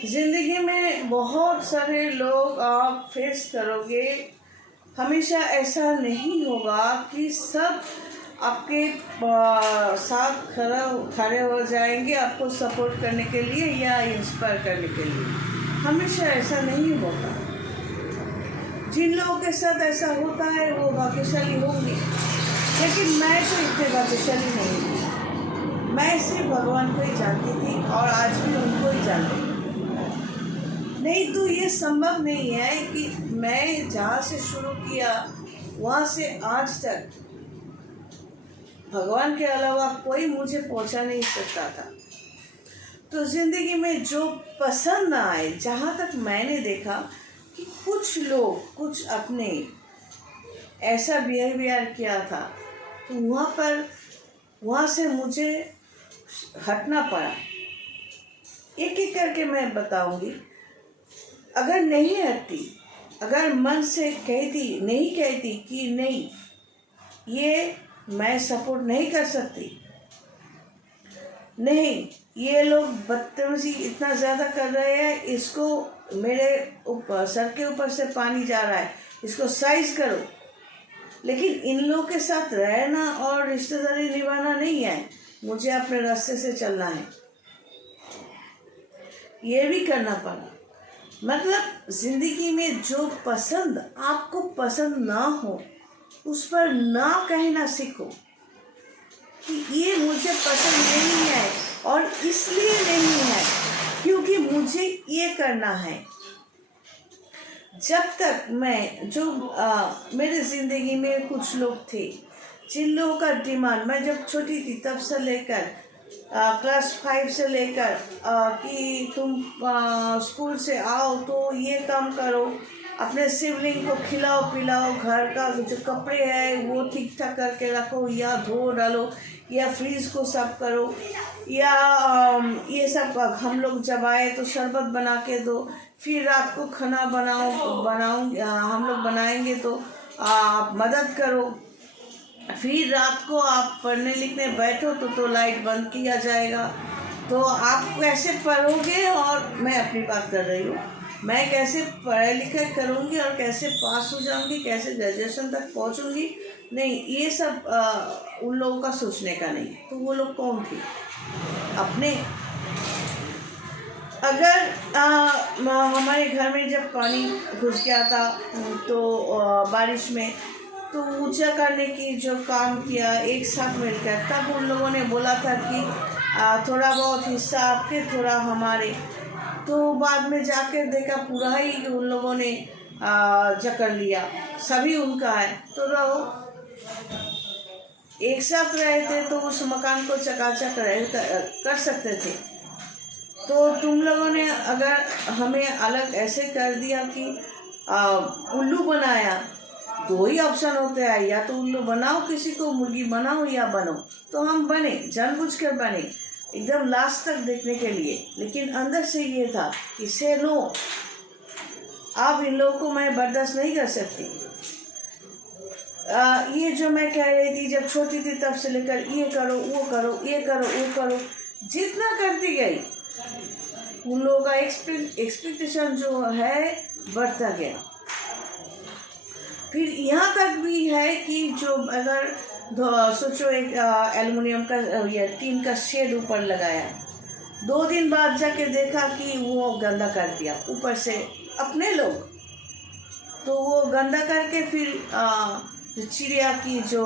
ज़िंदगी में बहुत सारे लोग आप फेस करोगे। हमेशा ऐसा नहीं होगा कि सब आपके साथ खड़े हो जाएंगे आपको सपोर्ट करने के लिए या इंस्पायर करने के लिए। हमेशा ऐसा नहीं होगा। जिन लोगों के साथ ऐसा होता है वो भाग्यशाली होंगे, लेकिन मैं तो इतने भाग्यशाली नहीं थी। मैं सिर्फ भगवान को ही जानती थी और आज भी उनको ही जानती हूँ। नहीं तो ये संभव नहीं है कि मैं जहाँ से शुरू किया वहाँ से आज तक भगवान के अलावा कोई मुझे पहुँचा नहीं सकता था। तो ज़िंदगी में जो पसंद ना आए, जहाँ तक मैंने देखा कि कुछ लोग कुछ अपने ऐसा बिहेवियर किया था, तो वहाँ से मुझे हटना पड़ा। एक एक करके मैं बताऊंगी। अगर नहीं हटती, अगर मन से नहीं कहती कि नहीं ये मैं सपोर्ट नहीं कर सकती, नहीं ये लोग बदतमीजी इतना ज़्यादा कर रहे हैं, इसको मेरे ऊपर सर के ऊपर से पानी जा रहा है, इसको साइज करो। लेकिन इन लोगों के साथ रहना और रिश्तेदारी निभाना नहीं है, मुझे अपने रास्ते से चलना है। ये भी करना पड़ा। मतलब ज़िंदगी में जो पसंद आपको पसंद ना हो उस पर ना कहना सीखो कि ये मुझे पसंद नहीं है और इसलिए नहीं है क्योंकि मुझे ये करना है। जब तक मैं मेरे ज़िंदगी में कुछ लोग थे जिन लोगों का डिमांड, मैं जब छोटी थी तब से लेकर क्लास 5 से लेकर कि तुम स्कूल से आओ तो ये काम करो, अपने सिबलिंग को खिलाओ पिलाओ, घर का जो कपड़े हैं वो ठीक ठाक करके रखो या धो डालो या फ्रीज को साफ करो, या ये सब हम लोग जब आए तो शरबत बना के दो, फिर रात को खाना हम लोग बनाएंगे तो आप मदद करो, फिर रात को आप पढ़ने लिखने बैठो तो लाइट बंद किया जाएगा। तो आप कैसे पढ़ोगे, और मैं अपनी बात कर रही हूँ, मैं कैसे पढ़ाई लिखाई करूँगी और कैसे पास हो जाऊँगी, कैसे ग्रेजुएशन तक पहुँचूँगी, नहीं ये सब उन लोगों का सोचने का नहीं। तो वो लोग कौन थे? अपने। अगर हमारे घर में जब पानी घुस गया था तो बारिश में, तो ऊंचा करने की जो काम किया एक साथ मिलकर, तब उन लोगों ने बोला था कि थोड़ा बहुत हिस्सा आपके थोड़ा हमारे। तो बाद में जाकर देखा पूरा ही उन लोगों ने जकड़ लिया, सभी उनका है। तो रहो, एक साथ रहे थे तो उस मकान को चकाचक कर सकते थे। तो तुम लोगों ने अगर हमें अलग ऐसे कर दिया कि उल्लू बनाया, दो ही ऑप्शन होते हैं, या तो उल्लू बनाओ किसी को, मुर्गी बनाओ या बनो। तो हम बने, जानबूझकर बने, एकदम लास्ट तक देखने के लिए। लेकिन अंदर से ये था कि से नो, आप इन लोगों को मैं बर्दाश्त नहीं कर सकती। ये जो मैं कह रही थी जब छोटी थी तब से लेकर ये करो वो करो ये करो वो करो, जितना करती गई उन लोगों का एक्सपेक्टेशन जो है बढ़ता गया। फिर यहाँ तक भी है कि जो अगर सोचो एक एल्युमिनियम का या टीन का शेड ऊपर लगाया, 2 दिन बाद जाके देखा कि वो गंदा कर दिया ऊपर से अपने लोग। तो वो गंदा करके फिर चिड़िया की जो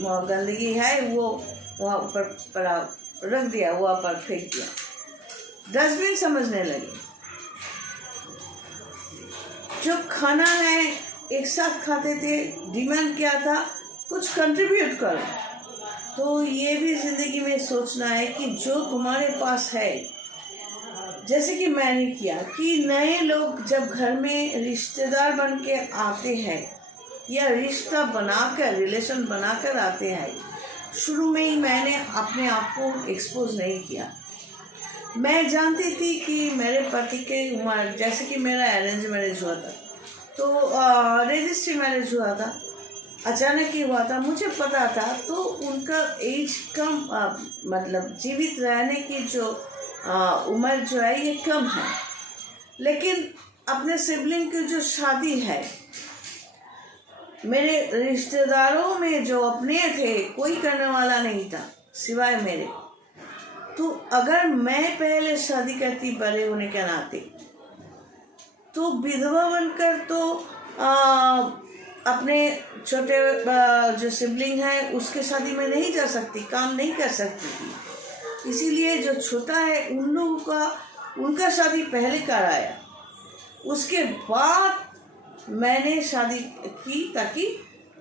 गंदगी है वो वहाँ ऊपर रख दिया, वहाँ पर फेंक दिया, डस्टबिन समझने लगे। जो खाना है एक साथ खाते थे, डिमांड क्या था, कुछ कंट्रीब्यूट करो। तो ये भी ज़िंदगी में सोचना है कि जो तुम्हारे पास है, जैसे कि मैंने किया कि नए लोग जब घर में रिश्तेदार बन के आते हैं या रिश्ता बनाकर, रिलेशन बनाकर आते हैं, शुरू में ही मैंने अपने आप को एक्सपोज नहीं किया। मैं जानती थी कि मेरे पति के उम्र, जैसे कि मेरा अरेंज मैरिज हुआ था तो रजिस्ट्री मैरिज हुआ था, अचानक ही हुआ था, मुझे पता था। तो उनका एज कम, मतलब जीवित रहने की जो उम्र जो है ये कम है। लेकिन अपने सिबलिंग की जो शादी है, मेरे रिश्तेदारों में जो अपने थे कोई करने वाला नहीं था सिवाय मेरे। तो अगर मैं पहले शादी करती बड़े होने के नाते, तो विधवा बनकर तो अपने छोटे जो सिबलिंग है उसके शादी में नहीं जा सकती, काम नहीं कर सकती थी। इसीलिए जो छोटा है उन लोगों का उनका शादी पहले कराया, उसके बाद मैंने शादी की, ताकि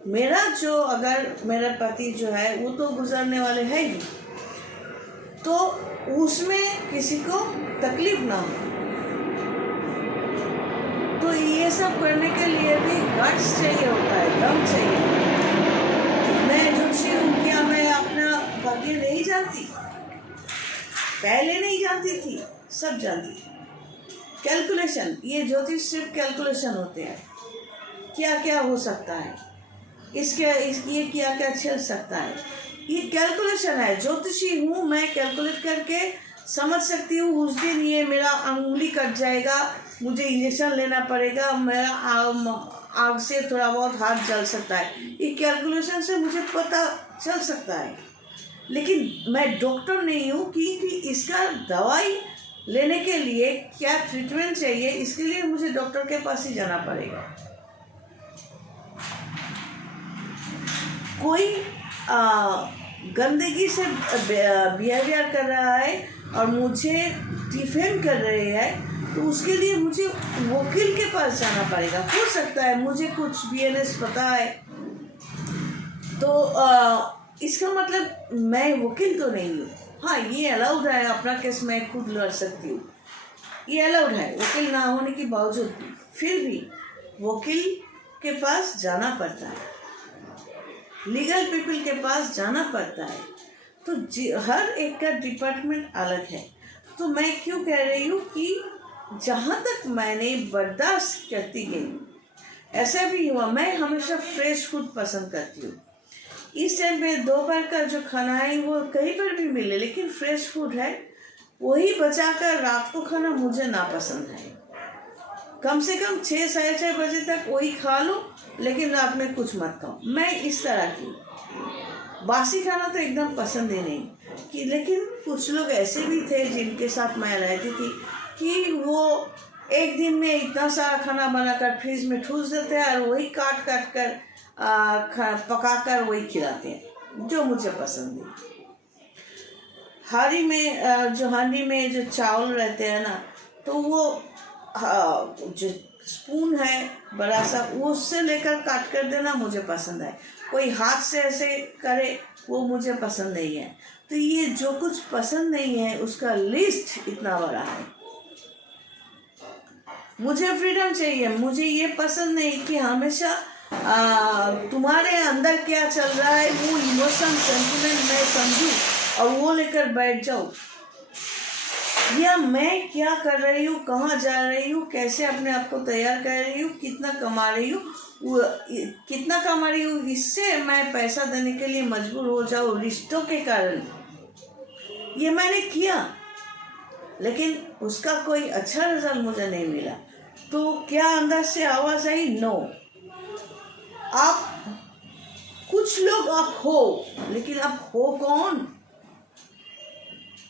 मेरा पति जो है वो तो गुजरने वाले है ही, तो उसमें किसी को तकलीफ ना हो। तो ये सब करने के लिए भी गट्स चाहिए होता है, दम चाहिए। मैं ज्योतिषी हूँ, क्या मैं अपना भाग्य नहीं जानती? पहले नहीं जानती थी, सब जानती थी। कैलकुलेशन, ये ज्योतिष सिर्फ कैलकुलेशन होते हैं, क्या क्या हो सकता है, ये क्या क्या चल सकता है, ये कैलकुलेशन है। ज्योतिषी हूँ मैं, कैलकुलेट करके समझ सकती हूँ उस दिन ये मेरा अंगुली कट जाएगा, मुझे इंजेक्शन लेना पड़ेगा, मेरा आग से थोड़ा बहुत हाथ जल सकता है, ये कैलकुलेशन से मुझे पता चल सकता है। लेकिन मैं डॉक्टर नहीं हूँ कि इसका दवाई लेने के लिए क्या ट्रीटमेंट चाहिए, इसके लिए मुझे डॉक्टर के पास ही जाना पड़ेगा। कोई गंदगी से बिहेवियर कर रहा है और मुझे डिफेम कर रहे हैं, तो उसके लिए मुझे वकील के पास जाना पड़ेगा। हो सकता है मुझे कुछ बीएनएस पता है, तो इसका मतलब मैं वकील तो नहीं हूँ। हाँ, ये अलाउड है, अपना केस मैं खुद लड़ सकती हूँ, ये अलाउड है वकील ना होने के बावजूद भी। फिर भी वकील के पास जाना पड़ता है, लीगल पीपल के पास जाना पड़ता है। तो हर एक का डिपार्टमेंट अलग है। तो मैं क्यों कह रही हूँ कि जहाँ तक मैंने बर्दाश्त करती गई, ऐसा भी हुआ। मैं हमेशा फ्रेश फूड पसंद करती हूँ। इस टाइम पे दोपहर का जो खाना है वो कहीं पर भी मिले, लेकिन फ्रेश फूड है, वही बचाकर रात को खाना मुझे नापसंद है। कम से कम 6 साढ़े 6 बजे तक वही खा लो, लेकिन रात में कुछ मत खाओ। मैं इस तरह की, बासी खाना तो एकदम पसंद ही नहीं कि। लेकिन कुछ लोग ऐसे भी थे जिनके साथ मैं रहती थी कि वो एक दिन में इतना सारा खाना बनाकर फ्रिज में ठूस देते हैं और वही काट कर पकाकर वही खिलाते हैं, जो मुझे पसंद नहीं। हांडी में जो चावल रहते हैं ना, तो वो जो स्पून है बड़ा सा, वो उससे लेकर काट कर देना मुझे पसंद है। कोई हाथ से ऐसे करे वो मुझे पसंद नहीं है। तो ये जो कुछ पसंद नहीं है उसका लिस्ट इतना बड़ा है। मुझे फ्रीडम चाहिए। मुझे ये पसंद नहीं कि हमेशा तुम्हारे अंदर क्या चल रहा है वो इमोशन सेंटिमेंट मैं समझूं और वो लेकर बैठ जाऊं, या मैं क्या कर रही हूँ, कहाँ जा रही हूँ, कैसे अपने आप को तैयार कर रही हूँ, कितना कमा रही हूँ, इससे मैं पैसा देने के लिए मजबूर हो जाऊँ रिश्तों के कारण। ये मैंने किया, लेकिन उसका कोई अच्छा रिजल्ट मुझे नहीं मिला। तो क्या अंदर से आवाज आई? नो। आप कुछ लोग आप हो, लेकिन आप हो कौन?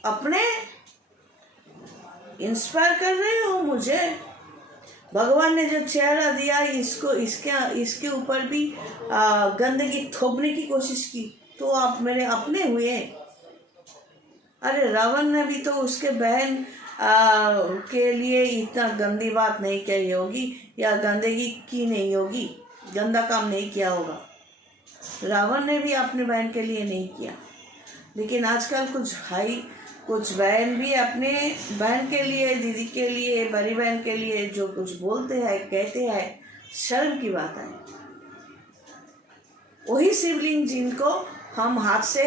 अपने इंस्पायर कर रहे हो मुझे। भगवान ने जो चेहरा दिया इसके ऊपर भी गंदगी थोपने की कोशिश की, तो आप मेरे अपने हुए। अरे रावण ने भी तो उसके बहन के लिए इतना गंदी बात नहीं कही होगी, या गंदगी की नहीं होगी, गंदा काम नहीं किया होगा। रावण ने भी अपने बहन के लिए नहीं किया। लेकिन आजकल कुछ बहन भी अपने बहन के लिए, दीदी के लिए, बड़ी बहन के लिए जो कुछ बोलते हैं, कहते हैं, शर्म की बात है। वही सिबलिंग जिनको हम हाथ से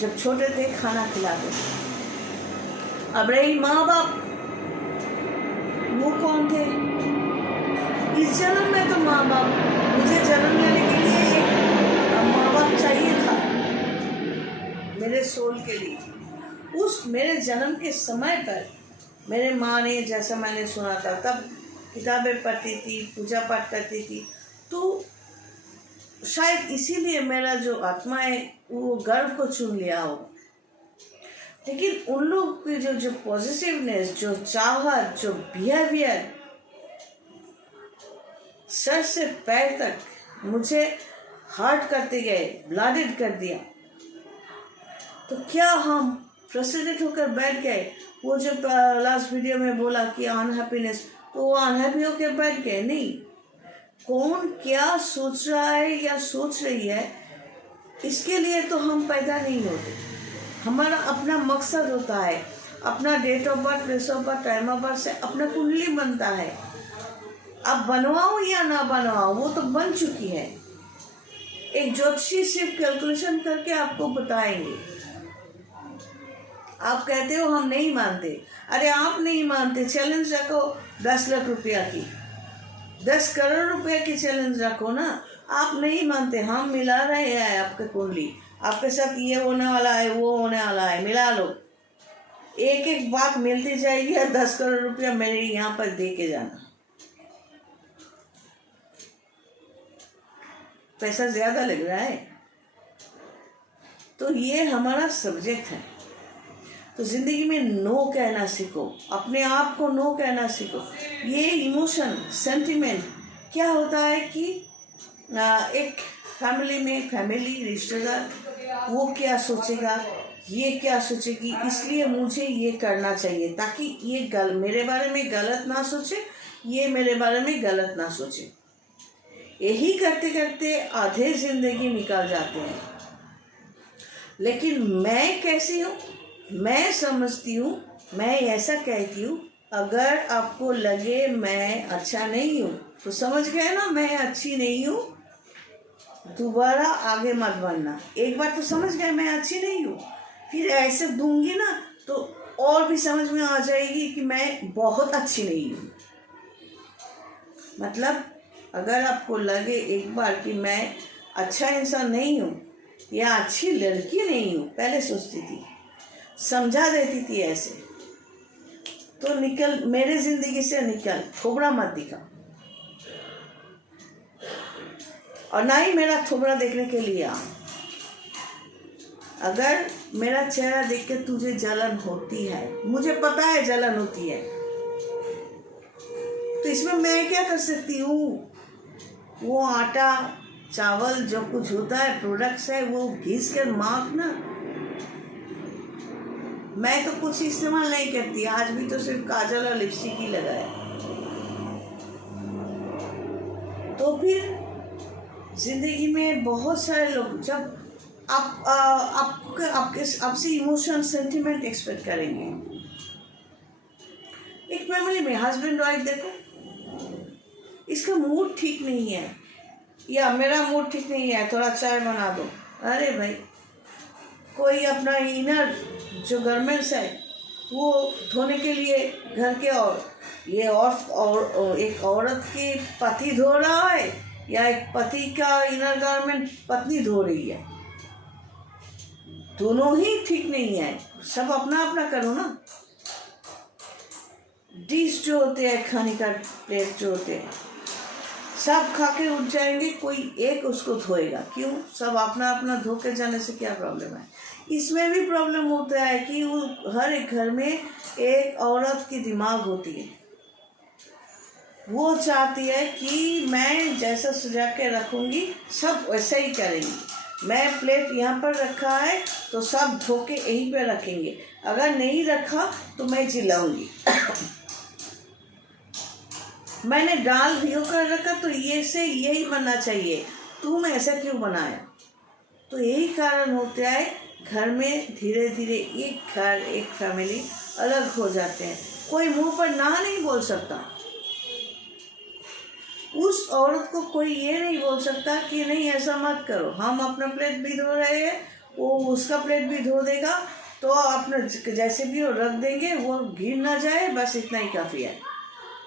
जब छोटे थे खाना खिलाते थे। अब रही माँ बाप, वो कौन थे? इस जन्म में तो माँ बाप, मुझे जन्म लेने के लिए एक माँ बाप चाहिए था मेरे सोल के लिए। उस मेरे जन्म के समय पर मेरे माँ ने, जैसा मैंने सुना था, तब किताबें पढ़ती थी, पूजा पाठ करती थी, तो शायद इसीलिए मेरा जो आत्मा है वो गर्व को चुन लिया हो। लेकिन उन लोग की जो पॉजिटिवनेस, जो चाहत, जो बिहेवियर, सर से पैर तक मुझे हार्ट करते गए, ब्लडेड कर दिया। तो क्या हम फ्रस्ट्रेटेड होकर बैठ गए? वो जो लास्ट वीडियो में बोला कि अनहैप्पीनेस, तो वो अनहैप्पी होकर बैठ गए? नहीं। कौन क्या सोच रहा है या सोच रही है, इसके लिए तो हम पैदा नहीं होते। हमारा अपना मकसद होता है, अपना date of birth, place of birth, time of birth से अपना कुंडली बनता है। अब बनवाओ या ना बनवाओ, वो तो बन चुकी है। एक ज्योतिषी सिर्फ कैलकुलेशन करके आपको बताएंगे। आप कहते हो हम नहीं मानते। अरे आप नहीं मानते, चैलेंज रखो 10 लाख रुपया की, 10 करोड़ रुपया की चैलेंज रखो ना। आप नहीं मानते, हम मिला रहे हैं आपके कुंडली, आपके साथ ये होने वाला है, वो होने वाला है, मिला लो। एक एक बात मिलती जाएगी और 10 करोड़ रुपया मेरे यहाँ पर दे के जाना। पैसा ज्यादा लग रहा है, तो ये हमारा सब्जेक्ट है। तो जिंदगी में नो कहना सीखो, अपने आप को नो कहना सीखो। ये इमोशन, सेंटिमेंट क्या होता है कि एक फैमिली में, फैमिली रिश्तेदार, वो क्या सोचेगा, ये क्या सोचेगी, इसलिए मुझे ये करना चाहिए ताकि ये मेरे बारे में गलत ना सोचे, ये मेरे बारे में गलत ना सोचे। यही करते करते आधे जिंदगी निकल जाते हैं। लेकिन मैं कैसी हूँ, मैं समझती हूँ, मैं ऐसा कहती हूँ, अगर आपको लगे मैं अच्छा नहीं हूँ तो समझ गए ना, मैं अच्छी नहीं हूँ, दोबारा आगे मत बढ़ना। एक बार तो समझ गए मैं अच्छी नहीं हूँ, फिर ऐसे दूंगी ना तो और भी समझ में आ जाएगी कि मैं बहुत अच्छी नहीं हूँ। मतलब अगर आपको लगे एक बार कि मैं अच्छा इंसान नहीं हूँ या अच्छी लड़की नहीं हूँ, पहले सोचती थी, समझा देती थी ऐसे, तो निकल, मेरे जिंदगी से निकल, थोबड़ा मत दिखा। और ना ही मेरा थोबड़ा देखने के लिए आ। अगर मेरा चेहरा देख के तुझे जलन होती है, मुझे पता है जलन होती है, तो इसमें मैं क्या कर सकती हूँ? वो आटा, चावल जो कुछ होता है, प्रोडक्ट्स है, वो घिस कर माप ना। मैं तो कुछ इस्तेमाल नहीं करती, आज भी तो सिर्फ काजल और लिपस्टिक ही लगाया। तो फिर जिंदगी में बहुत सारे लोग जब आपसे इमोशन, सेंटिमेंट एक्सपेक्ट करेंगे। एक फैमिली में हस्बैंड वाइफ, देखो इसका मूड ठीक नहीं है या मेरा मूड ठीक नहीं है, थोड़ा चाय बना दो। अरे भाई, कोई अपना इनर जो गारमेंट्स है वो धोने के लिए घर के, और ये और एक औरत की पति धो रहा है या एक पति का इनर गारमेंट पत्नी धो रही है, दोनों ही ठीक नहीं है। सब अपना अपना करो ना। डिश जो होते हैं, खाने का प्लेट जो होते हैं, सब खा के उठ जाएंगे, कोई एक उसको धोएगा क्यों? सब अपना अपना धो के जाने से क्या प्रॉब्लम है? इसमें भी प्रॉब्लम होता है कि वो हर एक घर में एक औरत की दिमाग होती है, वो चाहती है कि मैं जैसा सजा के रखूँगी सब वैसे ही करेंगी। मैं प्लेट यहाँ पर रखा है तो सब धो के यहीं पे रखेंगे, अगर नहीं रखा तो मैं चिल्लाऊंगी। मैंने दाल भिगो कर रखा तो ये से यही बनना चाहिए, तुम ऐसा क्यों बनाया? तो यही कारण होता है घर में धीरे धीरे एक घर, एक फैमिली अलग हो जाते हैं। कोई मुंह पर ना नहीं बोल सकता, उस औरत को कोई ये नहीं बोल सकता कि नहीं ऐसा मत करो। हम अपना प्लेट भी धो रहे हैं, वो उसका प्लेट भी धो देगा, तो अपना जैसे भी वो रख देंगे, वो गिर ना जाए, बस इतना ही काफ़ी है।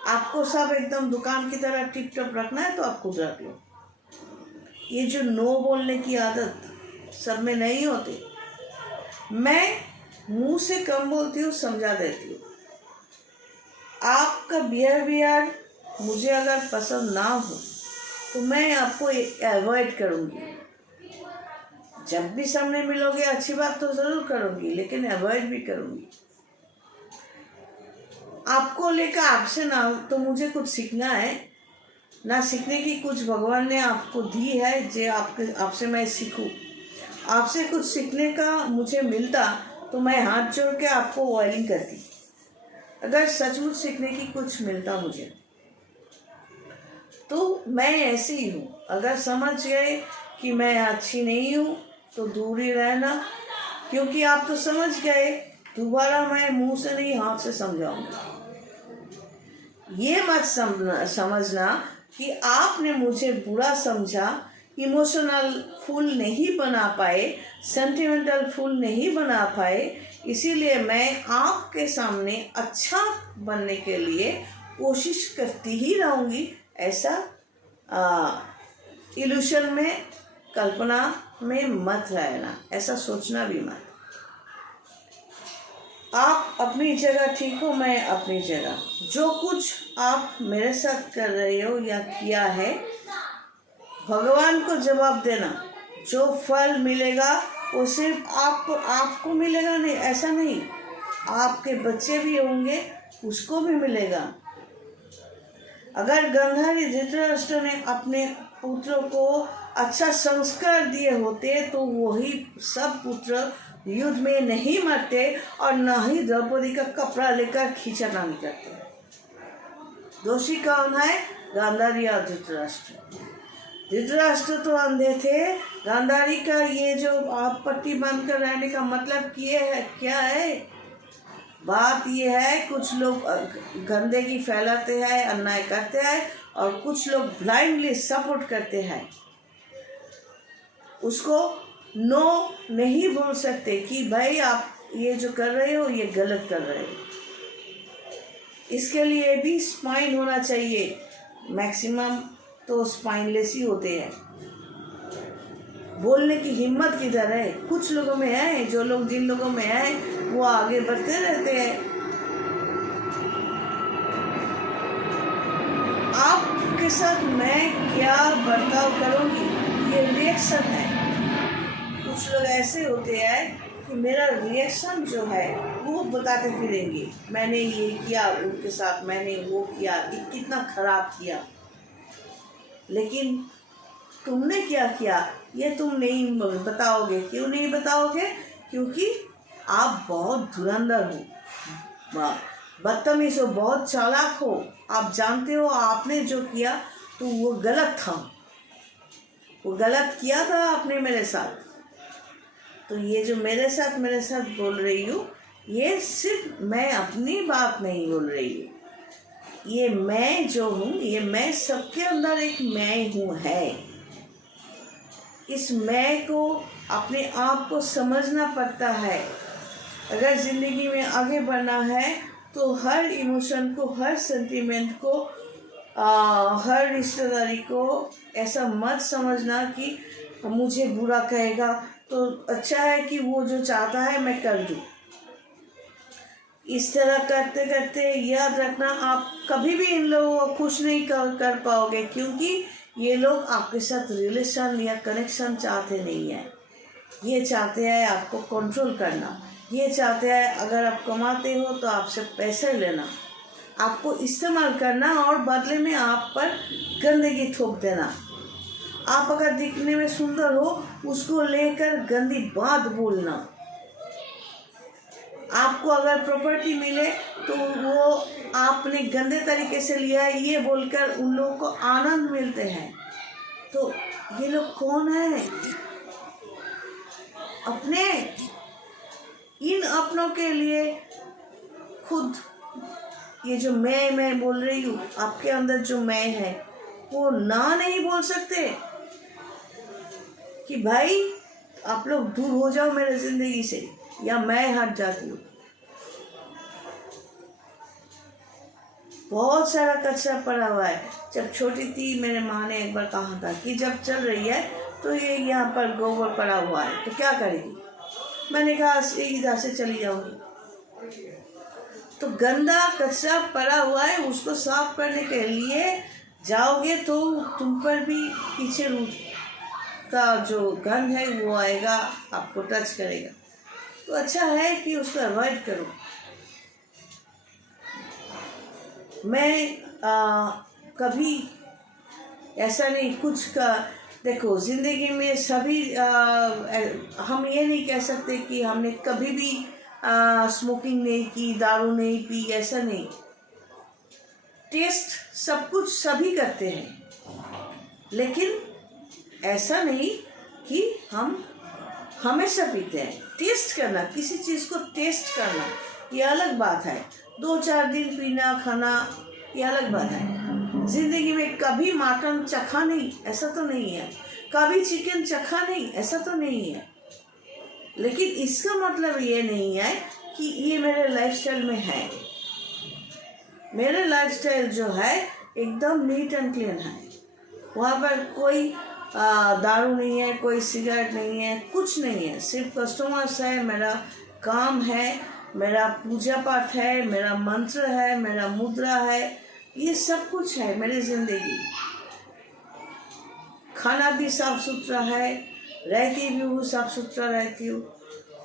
आपको सब एकदम दुकान की तरह टिप टॉप रखना है तो आप खुद रख लो। ये जो नो बोलने की आदत सब में नहीं होती। मैं मुंह से कम बोलती हूँ, समझा देती हूँ। आपका बिहेवियर मुझे अगर पसंद ना हो तो मैं आपको अवॉइड करूँगी। जब भी सामने मिलोगे अच्छी बात तो ज़रूर करूँगी, लेकिन अवॉइड भी करूँगी। आपको लेकर आपसे ना तो मुझे कुछ सीखना है ना, सीखने की कुछ भगवान ने आपको दी है जो आपसे मैं सीखूं। आपसे कुछ सीखने का मुझे मिलता तो मैं हाथ जोड़ के आपको वार्निंग करती। अगर सचमुच सीखने की कुछ मिलता मुझे तो मैं ऐसी ही हूँ। अगर समझ गए कि मैं अच्छी नहीं हूँ तो दूर ही रहना, क्योंकि आप तो समझ गए। दोबारा मैं मुंह से नहीं हाथ से समझाऊंगा। ये मत समझना कि आपने मुझे बुरा समझा, इमोशनल फूल नहीं बना पाए, सेंटिमेंटल फूल नहीं बना पाए, इसीलिए मैं आपके सामने अच्छा बनने के लिए कोशिश करती ही रहूँगी। ऐसा इल्यूशन में, कल्पना में मत रहना, ऐसा सोचना भी मत। आप अपनी जगह ठीक हो, मैं अपनी जगह। जो कुछ आप मेरे साथ कर रहे हो या किया है, भगवान को जवाब देना। जो फल मिलेगा वो सिर्फ आपको मिलेगा नहीं, ऐसा नहीं, आपके बच्चे भी होंगे उसको भी मिलेगा। अगर गांधारी धृतराष्ट्र ने अपने पुत्रों को अच्छा संस्कार दिए होते तो वही सब पुत्र युद्ध में नहीं मरते और न ही द्रौपदी का कपड़ा लेकर खींचातानी करते। दोषी कौन है? गांधारी और धृतराष्ट्र। धृतराष्ट्र तो अंधे थे। गांधारी का ये जो आप पट्टी बांध कर रहने का मतलब क्या है? बात ये है, कुछ लोग गंदगी फैलाते हैं, अन्याय करते हैं, और कुछ लोग ब्लाइंडली सपोर्ट करते हैं। उसको नो नहीं बोल सकते कि भाई आप ये जो कर रहे हो ये गलत कर रहे हो। इसके लिए भी स्पाइन होना चाहिए। मैक्सिमम तो स्पाइनलेस ही होते हैं। बोलने की हिम्मत किधर है? कुछ लोगों में है, जो लोग जिन लोगों में है वो आगे बढ़ते रहते हैं। आपके साथ मैं क्या बर्ताव करूंगी ये रिएक्शन है। कुछ लोग ऐसे होते हैं कि मेरा रिएक्शन जो है वो बताते फिरेंगे, मैंने ये किया उनके साथ, मैंने वो किया, कितना खराब किया। लेकिन तुमने क्या किया ये तुम नहीं बताओगे। क्यों नहीं बताओगे? क्योंकि आप बहुत धुरंधर हो, बदतमीज हो, बहुत चालाक हो। आप जानते हो आपने जो किया तो वो गलत था, वो गलत किया था आपने मेरे साथ। तो ये जो मेरे साथ बोल रही हूँ, ये सिर्फ मैं अपनी बात नहीं बोल रही हूँ। ये मैं जो हूँ, ये मैं सबके अंदर एक मैं हूँ है। इस मैं को अपने आप को समझना पड़ता है। अगर ज़िंदगी में आगे बढ़ना है तो हर इमोशन को, हर सेंटीमेंट को, हर रिश्तेदारी को ऐसा मत समझना कि मुझे बुरा कहेगा तो अच्छा है कि वो जो चाहता है मैं कर दूँ। इस तरह करते करते याद रखना, आप कभी भी इन लोगों को खुश नहीं कर पाओगे, क्योंकि ये लोग आपके साथ रिलेशन या कनेक्शन चाहते नहीं है। ये चाहते हैं आपको कंट्रोल करना। ये चाहते हैं अगर आप कमाते हो तो आपसे पैसे लेना, आपको इस्तेमाल करना और बदले में आप पर गंदगी थोप देना। आप अगर दिखने में सुंदर हो उसको लेकर गंदी बात बोलना। आपको अगर प्रॉपर्टी मिले तो वो आपने गंदे तरीके से लिया है ये बोलकर उन लोगों को आनंद मिलते हैं। तो ये लोग कौन है? अपने इन अपनों के लिए खुद ये जो मैं बोल रही हूँ, आपके अंदर जो मैं है वो ना नहीं बोल सकते कि भाई आप लोग दूर हो जाओ मेरे जिंदगी से, या मैं हट जाती हूँ। बहुत सारा कचरा पड़ा हुआ है। जब छोटी थी मेरे माँ ने एक बार कहा था कि जब चल रही है तो ये यहाँ पर गोबर पड़ा हुआ है तो क्या करेगी? मैंने कहा इधर से चली जाऊंगी। तो गंदा कचरा पड़ा हुआ है, उसको साफ करने के लिए जाओगे तो तुम पर भी पीछे रूट का जो गंध है वो आएगा, आपको टच करेगा। तो अच्छा है कि उसको अवॉइड करो। मैं कभी ऐसा नहीं कुछ का, देखो जिंदगी में सभी हम ये नहीं कह सकते कि हमने कभी भी स्मोकिंग नहीं की, दारू नहीं पी, ऐसा नहीं। टेस्ट सब कुछ सभी करते हैं, लेकिन ऐसा नहीं कि हम हमेशा पीते हैं। टेस्ट करना, किसी चीज़ को टेस्ट करना, ये अलग बात है। 2-4 दिन पीना खाना ये अलग बात है। जिंदगी में कभी मटन चखा नहीं, ऐसा तो नहीं है। कभी चिकन चखा नहीं, ऐसा तो नहीं है। लेकिन इसका मतलब ये नहीं है कि ये मेरे लाइफस्टाइल में है। मेरे लाइफस्टाइल जो है एकदम नीट एंड क्लीन है। वहाँ पर कोई दारू नहीं है, कोई सिगरेट नहीं है, कुछ नहीं है। सिर्फ कस्टमर्स है, मेरा काम है, मेरा पूजा पाठ है, मेरा मंत्र है, मेरा मुद्रा है, ये सब कुछ है मेरी जिंदगी। खाना भी साफ सुथरा है, रहती भी हूँ साफ सुथरा रहती हूँ,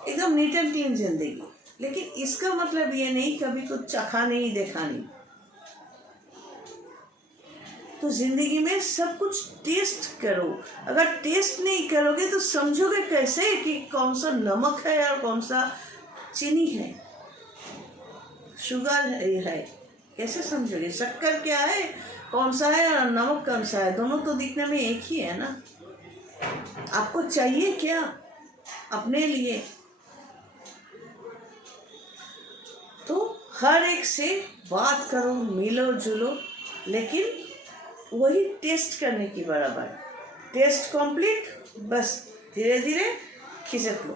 एकदम नीट एंड क्लीन जिंदगी। लेकिन इसका मतलब ये नहीं कभी कुछ चखा नहीं, देखा नहीं। तो जिंदगी में सब कुछ टेस्ट करो। अगर टेस्ट नहीं करोगे तो समझोगे कैसे कि कौन सा नमक है और कौन सा चीनी है, शुगर है, कैसे समझोगे? शक्कर क्या है, कौन सा है, और नमक कौन सा है? दोनों तो दिखने में एक ही है ना। आपको चाहिए क्या अपने लिए? तो हर एक से बात करो, मिलो जुलो, लेकिन वही टेस्ट करने की बराबर। टेस्ट कंप्लीट, बस धीरे धीरे खिसक लो,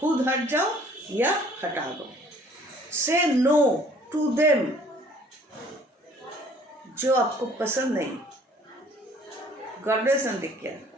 खुद हट जाओ या हटा दो। से नो टू देम जो आपको पसंद नहीं। God bless and take care.